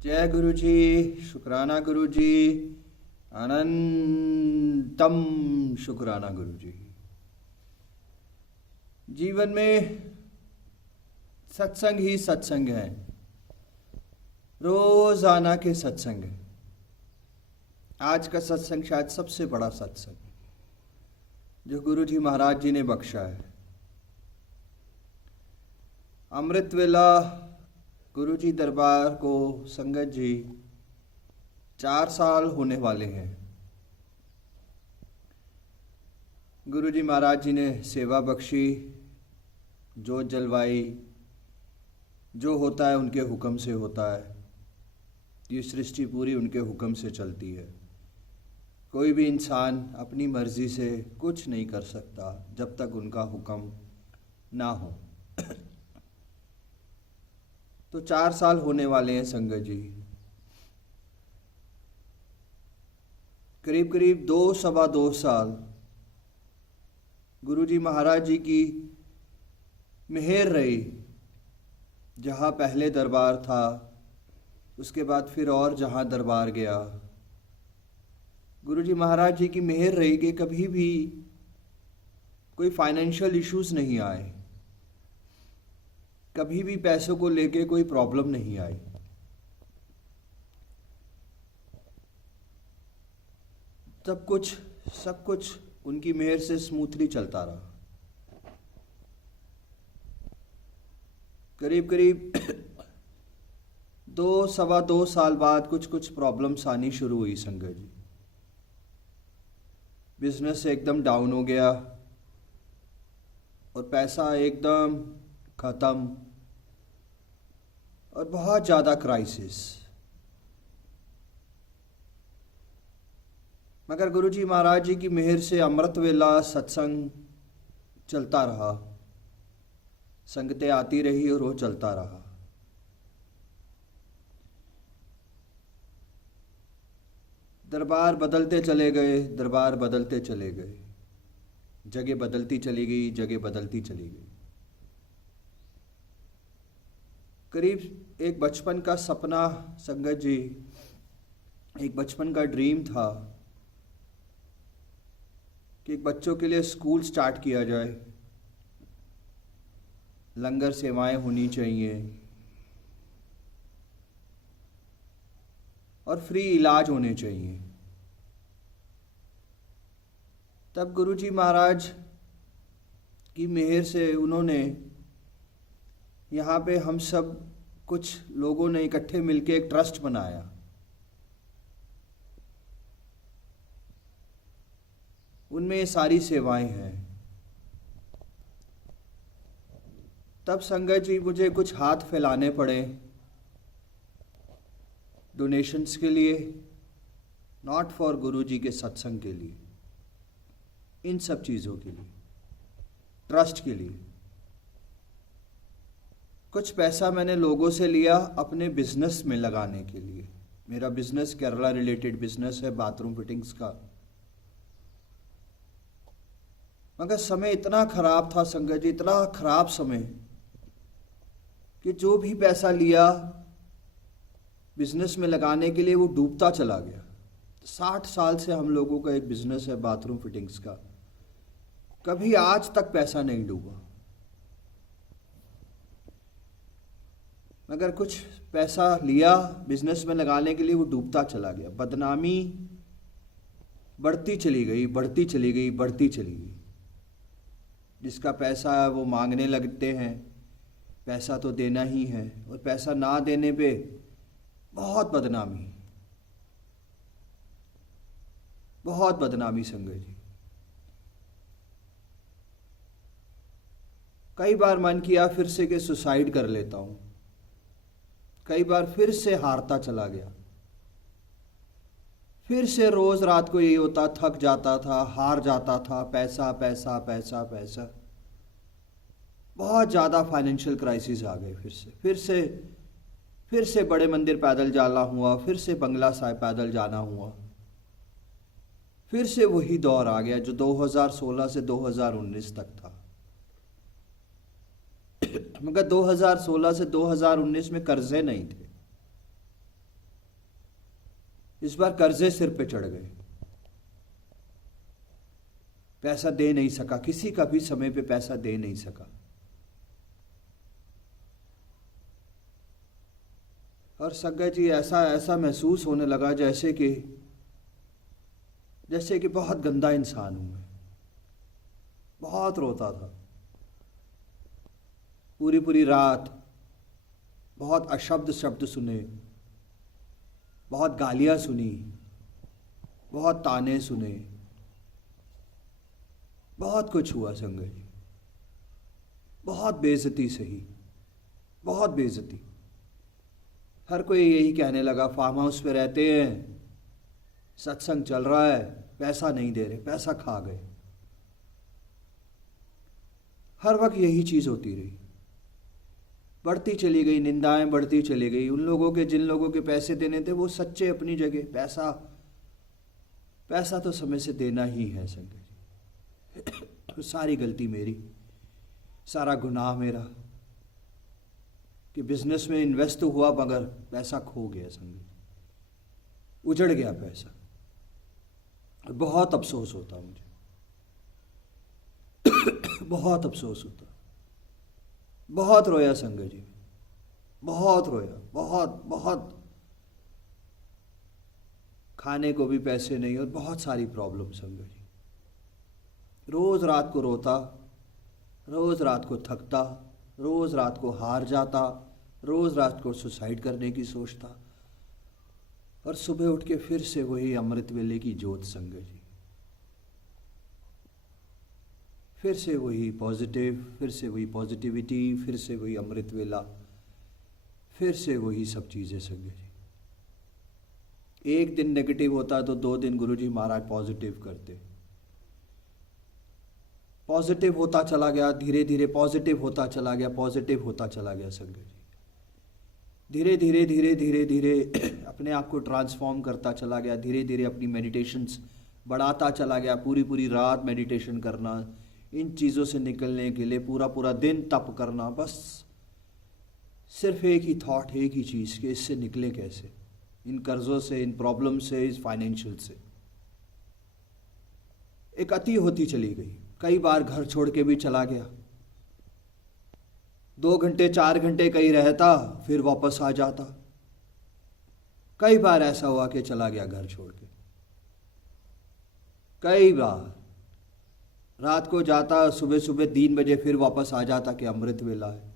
जय गुरु जी। शुक्राना गुरु जी। अनंतम शुक्राना गुरु जी। जीवन में सत्संग ही सत्संग है, रोजाना के सत्संग है। आज का सत्संग शायद सबसे बड़ा सत्संग जो गुरु जी महाराज जी ने बख्शा है। अमृत वेला गुरु जी दरबार को संगत जी 4 साल होने वाले हैं। गुरु जी महाराज जी ने सेवा बख्शी, जोत जलवाई। जो होता है उनके हुक्म से होता है। ये सृष्टि पूरी उनके हुक्म से चलती है। कोई भी इंसान अपनी मर्जी से कुछ नहीं कर सकता जब तक उनका हुक्म ना हो। तो 4 साल होने वाले हैं संगत जी। करीब करीब 2 सवा 2 साल गुरु जी महाराज जी की मेहर रही। जहाँ पहले दरबार था, उसके बाद फिर और जहाँ दरबार गया, गुरु जी महाराज जी की मेहर रही कि कभी भी कोई फाइनेंशियल इश्यूज नहीं आए, कभी भी पैसों को लेके कोई प्रॉब्लम नहीं आई। सब कुछ उनकी मेहर से स्मूथली चलता रहा। करीब करीब 2 सवा 2 साल बाद कुछ प्रॉब्लम्स आनी शुरू हुई संगत जी। बिजनेस एकदम डाउन हो गया और पैसा एकदम खत्म और बहुत ज़्यादा क्राइसिस। मगर गुरु जी महाराज जी की मेहर से अमृत वेला सत्संग चलता रहा, संगतें आती रही और वो चलता रहा। दरबार बदलते चले गए, दरबार बदलते चले गए, जगह बदलती चली गई, जगह बदलती चली गई। करीब एक बचपन का सपना संगत जी, एक बचपन का ड्रीम था कि एक बच्चों के लिए स्कूल स्टार्ट किया जाए, लंगर सेवाएं होनी चाहिए और फ्री इलाज होने चाहिए। तब गुरु जी महाराज की मेहर से उन्होंने यहाँ पे हम सब कुछ लोगों ने इकट्ठे मिलके एक ट्रस्ट बनाया। उनमें ये सारी सेवाएं हैं। तब संगत जी मुझे कुछ हाथ फैलाने पड़े डोनेशंस के लिए, नॉट फॉर गुरु जी के सत्संग के लिए, इन सब चीज़ों के लिए, ट्रस्ट के लिए। कुछ पैसा मैंने लोगों से लिया अपने बिजनेस में लगाने के लिए। मेरा बिजनेस केरला रिलेटेड बिजनेस है, बाथरूम फिटिंग्स का। मगर समय इतना खराब था संगत जी, इतना खराब समय कि जो भी पैसा लिया बिजनेस में लगाने के लिए वो डूबता चला गया। 60 साल से हम लोगों का एक बिजनेस है बाथरूम फिटिंग्स का, कभी आज तक पैसा नहीं डूबा। मगर कुछ पैसा लिया बिजनेस में लगाने के लिए, वो डूबता चला गया। बदनामी बढ़ती चली गई, बढ़ती चली गई, बढ़ती चली गई। जिसका पैसा है वो मांगने लगते हैं, पैसा तो देना ही है, और पैसा ना देने पे बहुत बदनामी, बहुत बदनामी संगत जी। कई बार मन किया फिर से कि सुसाइड कर लेता हूं, कई बार फिर से हारता चला गया, फिर से रोज रात को यही होता, थक जाता था, हार जाता था, पैसा पैसा पैसा पैसा। बहुत ज़्यादा फाइनेंशियल क्राइसिस आ गए। फिर से बड़े मंदिर पैदल जाना हुआ, फिर से बंगला साहिब पैदल जाना हुआ, फिर से वही दौर आ गया जो 2016 से 2019 तक था। मगर 2016 से 2019 में कर्जे नहीं थे, इस बार कर्जे सिर पे चढ़ गए, पैसा दे नहीं सका, किसी का भी समय पे पैसा दे नहीं सका। और संगत जी ऐसा ऐसा महसूस होने लगा जैसे कि बहुत गंदा इंसान हूं मैं। बहुत रोता था पूरी पूरी रात, बहुत अशब्द शब्द सुने, बहुत गालियां सुनी, बहुत ताने सुने, बहुत कुछ हुआ संगत जी। बहुत बेइज्जती सही, बहुत बेइज्जती। हर कोई यही कहने लगा, फार्म हाउस पे रहते हैं, सत्संग चल रहा है, पैसा नहीं दे रहे, पैसा खा गए। हर वक्त यही चीज होती रही, बढ़ती चली गई, निंदाएं बढ़ती चली गई। उन लोगों के, जिन लोगों के पैसे देने थे वो सच्चे अपनी जगह, पैसा तो समय से देना ही है संगत जी। तो सारी गलती मेरी, सारा गुनाह मेरा कि बिजनेस में इन्वेस्ट हुआ मगर पैसा खो गया संगत, उजड़ गया पैसा। बहुत अफसोस होता मुझे, बहुत अफसोस होता, बहुत रोया संगत जी, बहुत रोया, बहुत बहुत। खाने को भी पैसे नहीं और बहुत सारी प्रॉब्लम संगत जी। रोज रात को रोता, रोज रात को थकता, रोज रात को हार जाता, रोज रात को सुसाइड करने की सोचता, और सुबह उठ के फिर से वही अमृत वेले की ज्योत संगत जी, फिर से वही पॉजिटिव, फिर से वही पॉजिटिविटी, फिर से वही अमृत वेला, फिर से वही सब चीज़ें संगत जी। एक दिन नेगेटिव होता तो 2 दिन गुरुजी महाराज पॉजिटिव करते, पॉजिटिव होता चला गया, धीरे धीरे पॉजिटिव होता चला गया, पॉजिटिव होता चला गया संगत जी। धीरे धीरे धीरे धीरे धीरे अपने आप को ट्रांसफॉर्म करता चला गया, धीरे धीरे अपनी मेडिटेशंस बढ़ाता चला गया। पूरी पूरी रात मेडिटेशन करना, इन चीज़ों से निकलने के लिए पूरा पूरा दिन तप करना, बस सिर्फ एक ही थॉट, एक ही चीज़ कि इससे निकले कैसे, इन कर्ज़ों से, इन प्रॉब्लम से, इस फाइनेंशियल से। एक अति होती चली गई, कई बार घर छोड़ के भी चला गया, 2 घंटे 4 घंटे कहीं रहता फिर वापस आ जाता। कई बार ऐसा हुआ कि चला गया घर छोड़ के, कई बार रात को जाता, सुबह सुबह 3 बजे फिर वापस आ जाता कि अमृत वेला है,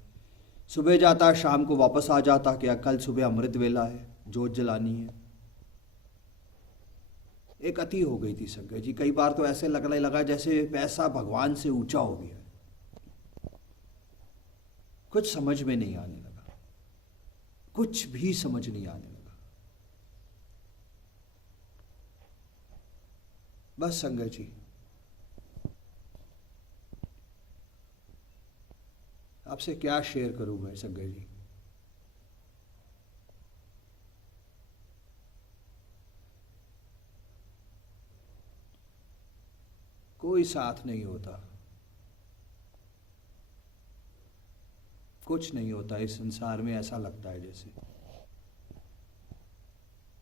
सुबह जाता शाम को वापस आ जाता कि कल सुबह अमृत वेला है, जोत जलानी है। एक अति हो गई थी संगत जी। कई बार तो ऐसे लगने लगा जैसे पैसा भगवान से ऊंचा हो गया, कुछ समझ में नहीं आने लगा, कुछ भी समझ नहीं आने लगा। बस संगत जी, आपसे क्या शेयर करूं मैं संगत जी। कोई साथ नहीं होता, कुछ नहीं होता इस संसार में। ऐसा लगता है जैसे,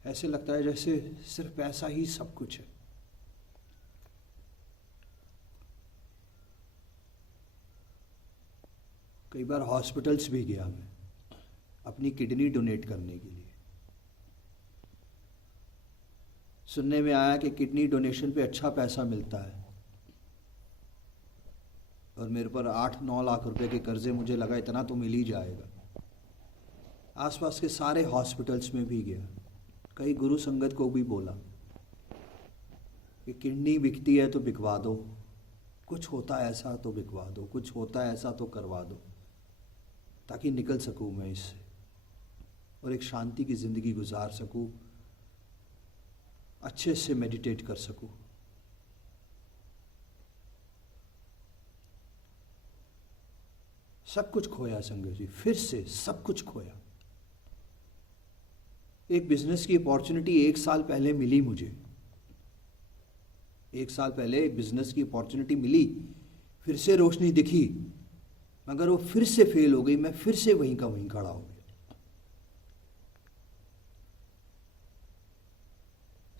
ऐसे लगता है जैसे सिर्फ पैसा ही सब कुछ है। कई बार हॉस्पिटल्स भी गया मैं अपनी किडनी डोनेट करने के लिए। सुनने में आया कि किडनी डोनेशन पे अच्छा पैसा मिलता है, और मेरे पर 8-9 लाख रुपए के कर्जे, मुझे लगा इतना तो मिल ही जाएगा। आसपास के सारे हॉस्पिटल्स में भी गया, कई गुरु संगत को भी बोला कि किडनी बिकती है तो बिकवा दो, कुछ होता है ऐसा तो बिकवा दो, कुछ होता है ऐसा तो करवा दो, ताकि निकल सकूं मैं इससे और एक शांति की ज़िंदगी गुजार सकूं, अच्छे से मेडिटेट कर सकूं। सब कुछ खोया संगत जी, फिर से सब कुछ खोया। एक बिजनेस की अपॉर्चुनिटी 1 साल पहले मिली मुझे, 1 साल पहले एक बिजनेस की अपॉर्चुनिटी मिली, फिर से रोशनी दिखी, मगर वो फिर से फेल हो गई। मैं फिर से वहीं का वहीं खड़ा हो गया।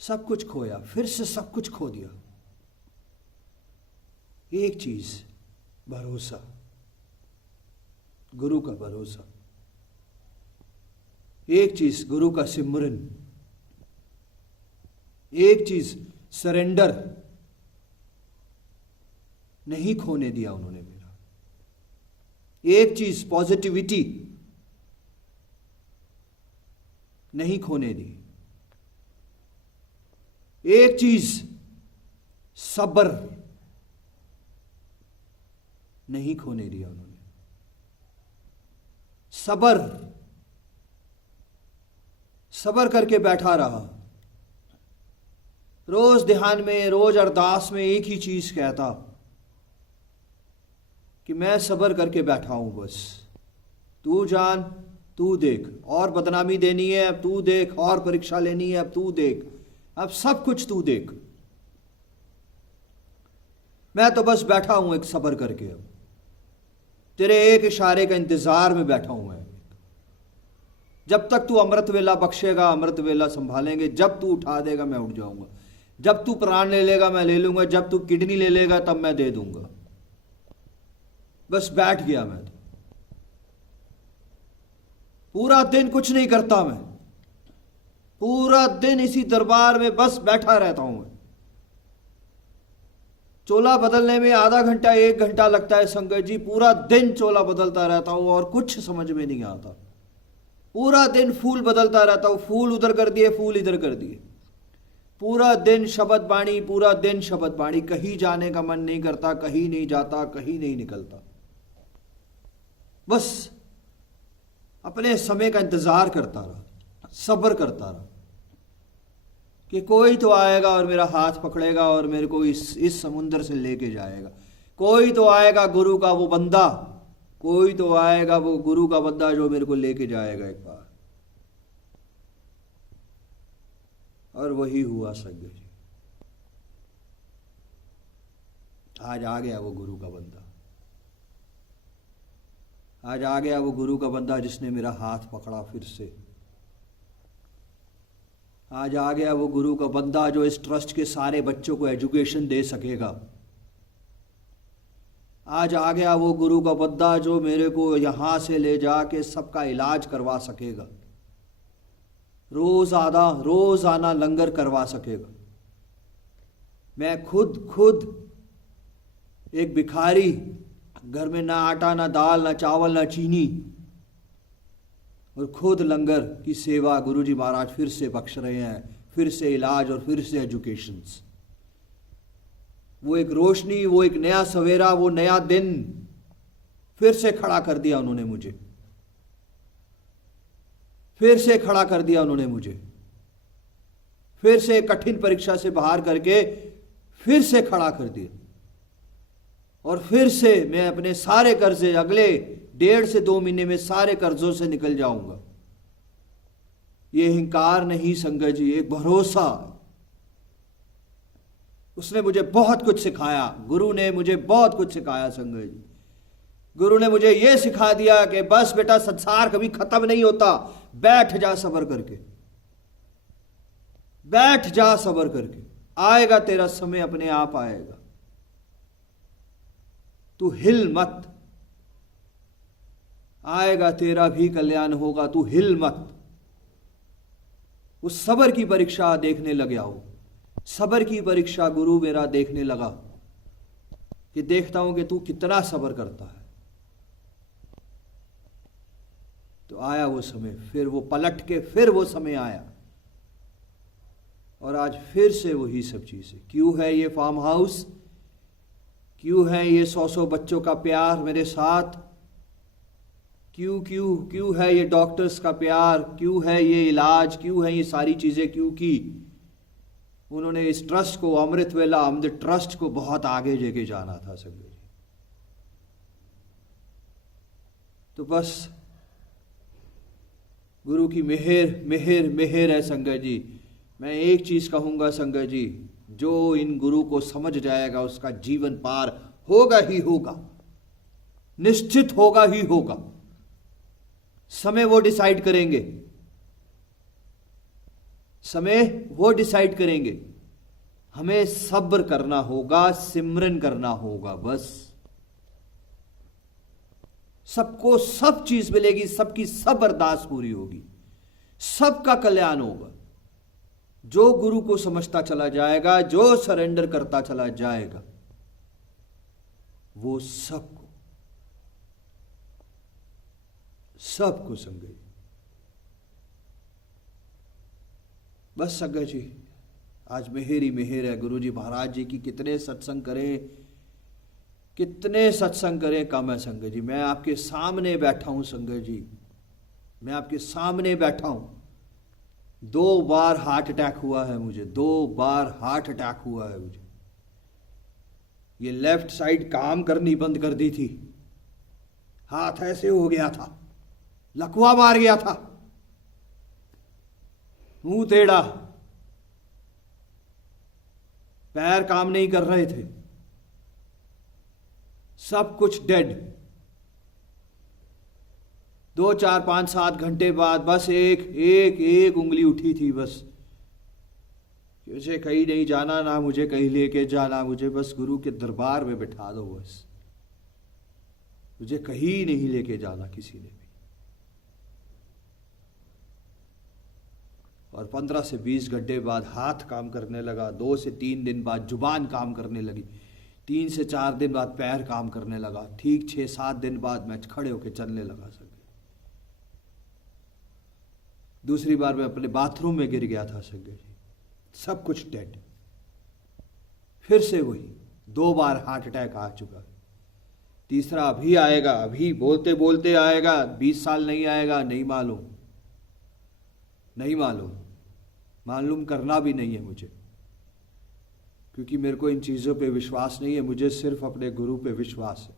सब कुछ खोया, फिर से सब कुछ खो दिया। एक चीज, भरोसा, गुरु का भरोसा। एक चीज, गुरु का सिमरन। एक चीज, सरेंडर। नहीं खोने दिया उन्होंने मेरा। एक चीज, पॉजिटिविटी, नहीं खोने दी। एक चीज, सब्र, नहीं खोने दिया उन्होंने। सब्र, सब्र करके बैठा रहा। रोज ध्यान में, रोज अरदास में एक ही चीज कहता कि मैं सब्र करके बैठा हूं, बस तू जान, तू देख। और बदनामी देनी है अब तू देख, और परीक्षा लेनी है अब तू देख, अब सब कुछ तू देख। मैं तो बस बैठा हूं एक सब्र करके, अब तेरे एक इशारे का इंतजार में बैठा हूं मैं। जब तक तू अमृत वेला बख्शेगा, अमृत वेला संभालेंगे। जब तू उठा देगा मैं उठ जाऊंगा। जब तू प्राण ले लेगा मैं ले लूंगा। जब तू किडनी ले लेगा तब मैं दे दूंगा। बस बैठ गया मैं तो। पूरा दिन कुछ नहीं करता मैं, पूरा दिन इसी दरबार में बस बैठा रहता हूं मैं। चोला बदलने में आधा घंटा 1 घंटा लगता है संगत जी। पूरा दिन चोला बदलता रहता हूं और कुछ समझ में नहीं आता। पूरा दिन फूल बदलता रहता हूं, फूल उधर कर दिए, फूल इधर कर दिए। पूरा दिन शब्द बाणी, पूरा दिन शब्द बाणी। कहीं जाने का मन नहीं करता, कहीं नहीं जाता, कहीं नहीं निकलता। बस अपने समय का इंतजार करता रहा, सब्र करता रहा कि कोई तो आएगा और मेरा हाथ पकड़ेगा और मेरे को इस समुंदर से लेके जाएगा। कोई तो आएगा गुरु का वो बंदा, कोई तो आएगा वो गुरु का बंदा जो मेरे को लेके जाएगा एक बार। और वही हुआ संगत जी। आज आ गया वो गुरु का बंदा। आज आ गया वो गुरु का बंदा जिसने मेरा हाथ पकड़ा फिर से। आज आ गया वो गुरु का बंदा जो इस ट्रस्ट के सारे बच्चों को एजुकेशन दे सकेगा। आज आ गया वो गुरु का बंदा जो मेरे को यहां से ले जाके सबका इलाज करवा सकेगा। रोज आना लंगर करवा सकेगा। मैं खुद एक भिखारी, घर में ना आटा ना दाल ना चावल ना चीनी, और खुद लंगर की सेवा गुरुजी महाराज फिर से बख्श रहे हैं। फिर से इलाज और फिर से एजुकेशंस। वो एक रोशनी, वो एक नया सवेरा, वो नया दिन फिर से खड़ा कर दिया उन्होंने मुझे। फिर से खड़ा कर दिया उन्होंने मुझे। फिर से कठिन परीक्षा से बाहर करके फिर से खड़ा कर दिया। और फिर से मैं अपने सारे कर्जे अगले 1.5 से 2 महीने में सारे कर्जों से निकल जाऊंगा। ये अहंकार नहीं संगत जी, एक भरोसा। उसने मुझे बहुत कुछ सिखाया, गुरु ने मुझे बहुत कुछ सिखाया संगत जी। गुरु ने मुझे यह सिखा दिया कि बस बेटा संसार कभी खत्म नहीं होता, बैठ जा सब्र करके, बैठ जा सब्र करके, आएगा तेरा समय, अपने आप आएगा। तू हिल मत, आएगा तेरा भी कल्याण होगा, तू हिल मत। उस सब्र की परीक्षा देखने लग गया हो। सब्र की परीक्षा गुरु मेरा देखने लगा कि देखता हूं कि तू कितना सब्र करता है। तो आया वो समय, फिर वो पलट के फिर वो समय आया और आज फिर से वही सब चीजें। क्यों है ये फार्म हाउस, क्यों है ये 100 बच्चों का प्यार मेरे साथ, क्यों है ये डॉक्टर्स का प्यार, क्यों है ये इलाज, क्यों है ये सारी चीजें, क्योंकि उन्होंने इस ट्रस्ट को, अमृत वेला अमृत ट्रस्ट को बहुत आगे लेके जाना था संगत जी। तो बस गुरु की मेहर है संगत जी। मैं एक चीज कहूंगा संगत जी, जो इन गुरु को समझ जाएगा उसका जीवन पार होगा ही होगा, निश्चित होगा ही होगा। समय वो डिसाइड करेंगे, समय वो डिसाइड करेंगे। हमें सब्र करना होगा, सिमरन करना होगा बस। सबको सब चीज मिलेगी, सबकी सब अरदास पूरी होगी, सबका कल्याण होगा। जो गुरु को समझता चला जाएगा, जो सरेंडर करता चला जाएगा, वो सबको संगत जी। बस संगत जी, आज मेहर ही मेहर है गुरु जी महाराज जी की। कितने सत्संग करें, कितने सत्संग करें, कम है संगत जी। मैं आपके सामने बैठा हूं संगत जी, मैं आपके सामने बैठा हूं। 2 बार हार्ट अटैक हुआ है मुझे, 2 बार हार्ट अटैक हुआ है मुझे। ये लेफ्ट साइड काम करनी बंद कर दी थी, हाथ ऐसे हो गया था, लकवा मार गया था, मुंह टेढ़ा, पैर काम नहीं कर रहे थे, सब कुछ डेड। 2, 4, 5, 7 घंटे बाद बस एक उंगली उठी थी। बस मुझे कहीं नहीं जाना, ना मुझे कहीं लेके जाना, मुझे बस गुरु के दरबार में बिठा दो बस। मुझे कहीं नहीं लेके जाना किसी ने भी। और 15 से 20 घंटे बाद हाथ काम करने लगा। 2 से 3 दिन बाद जुबान काम करने लगी। 3 से 4 दिन बाद पैर काम करने लगा। ठीक 6-7 दिन बाद मैं खड़े होकर चलने लगा सके। दूसरी बार मैं अपने बाथरूम में गिर गया था संजय जी, सब कुछ डेड। फिर से वही 2 बार हार्ट अटैक आ चुका है। तीसरा अभी आएगा, अभी बोलते बोलते आएगा। 20 साल नहीं आएगा, नहीं मालूम, नहीं मालूम, मालूम करना भी नहीं है मुझे, क्योंकि मेरे को इन चीज़ों पे विश्वास नहीं है। मुझे सिर्फ अपने गुरु पे विश्वास है,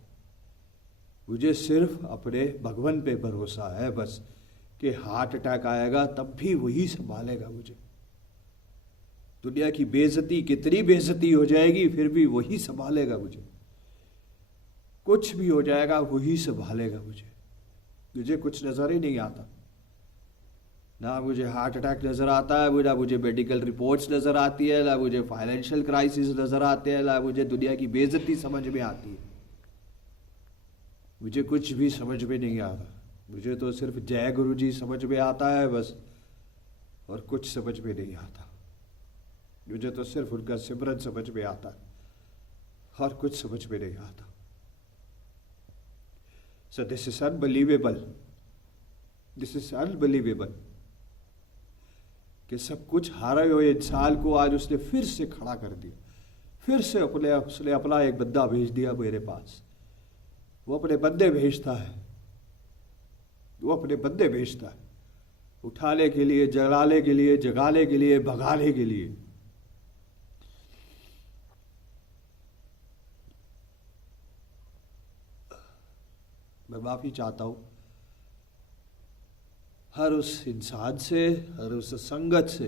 मुझे सिर्फ अपने भगवान पे भरोसा है बस, कि हार्ट अटैक आएगा तब भी वही संभालेगा मुझे। दुनिया की बेइज्जती, कितनी बेइज्जती हो जाएगी, फिर भी वही संभालेगा मुझे। कुछ भी हो जाएगा, वही संभालेगा मुझे। मुझे कुछ नजर ही नहीं आता, ना मुझे हार्ट अटैक नजर आता है, ना मुझे मेडिकल रिपोर्ट्स नजर आती है, ना मुझे फाइनेंशियल क्राइसिस नजर आते हैं, ना मुझे दुनिया की बेइज्जती समझ में आती है। मुझे कुछ भी समझ में नहीं आता। मुझे तो सिर्फ जय गुरु जी समझ में आता है बस, और कुछ समझ में नहीं आता। मुझे तो सिर्फ उनका सिमरन समझ में आता है, और कुछ समझ में नहीं आता। So this is unbelievable. This is unbelievable. कि सब कुछ हारे हुए इंसान को आज उसने फिर से खड़ा कर दिया। फिर से उसने अपना एक बंदा भेज दिया मेरे पास। वो अपने बंदे भेजता है, वो अपने बंदे भेजता है, उठाने के लिए, जलाने के लिए, जगाने के लिए, भगाने के लिए। मैं माफी चाहता हूं हर उस इंसान से, हर उस संगत से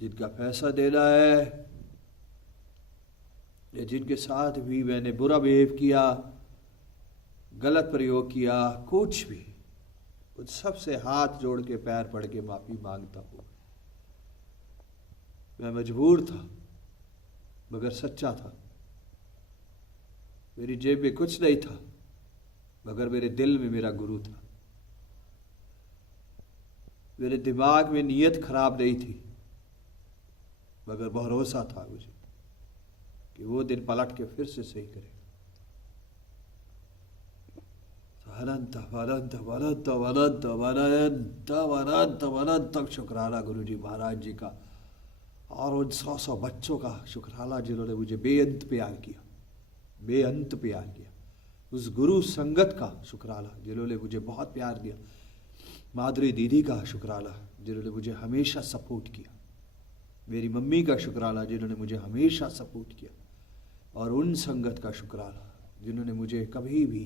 जिनका पैसा देना है, या जिनके साथ भी मैंने बुरा बिहेव किया, गलत प्रयोग किया, कुछ भी, उन सब से हाथ जोड़ के पैर पड़ के माफी मांगता हूं। मैं मजबूर था मगर सच्चा था। मेरी जेब में कुछ नहीं था मगर मेरे दिल में मेरा गुरु था। मेरे दिमाग में नीयत खराब नहीं थी मगर भरोसा था मुझे कि वो दिन पलट के फिर से सही करेगा। अनंत अनंत अनंत अनंत अनंत अनंत अनंत शुक्राना गुरु जी महाराज जी का, और उन 100 बच्चों का शुक्राना जिन्होंने मुझे बेअंत प्यार किया, बेअंत प्यार किया। उस गुरु संगत का शुक्राना जिन्होंने मुझे बहुत प्यार दिया। माधुरी दीदी का शुक्राना जिन्होंने मुझे हमेशा सपोर्ट किया। मेरी मम्मी का शुक्राना जिन्होंने मुझे हमेशा सपोर्ट किया। और उन संगत का शुक्राना जिन्होंने मुझे कभी भी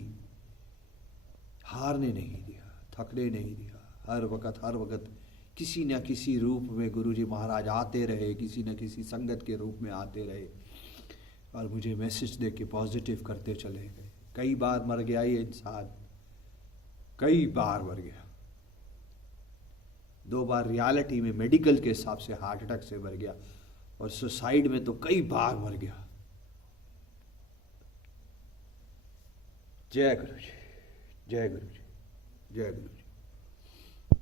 हारने नहीं दिया, थकने नहीं दिया। हर वक्त किसी न किसी रूप में गुरु जी महाराज आते रहे, किसी न किसी संगत के रूप में आते रहे और मुझे मैसेज दे के पॉजिटिव करते चले गए। कई बार मर गया ये इंसान, कई बार मर गया, 2 बार रियलिटी में मेडिकल के हिसाब से हार्ट अटैक से मर गया, और सुसाइड में तो कई बार मर गया। जय गुरु जी, जय गुरु जी, जय गुरु जी।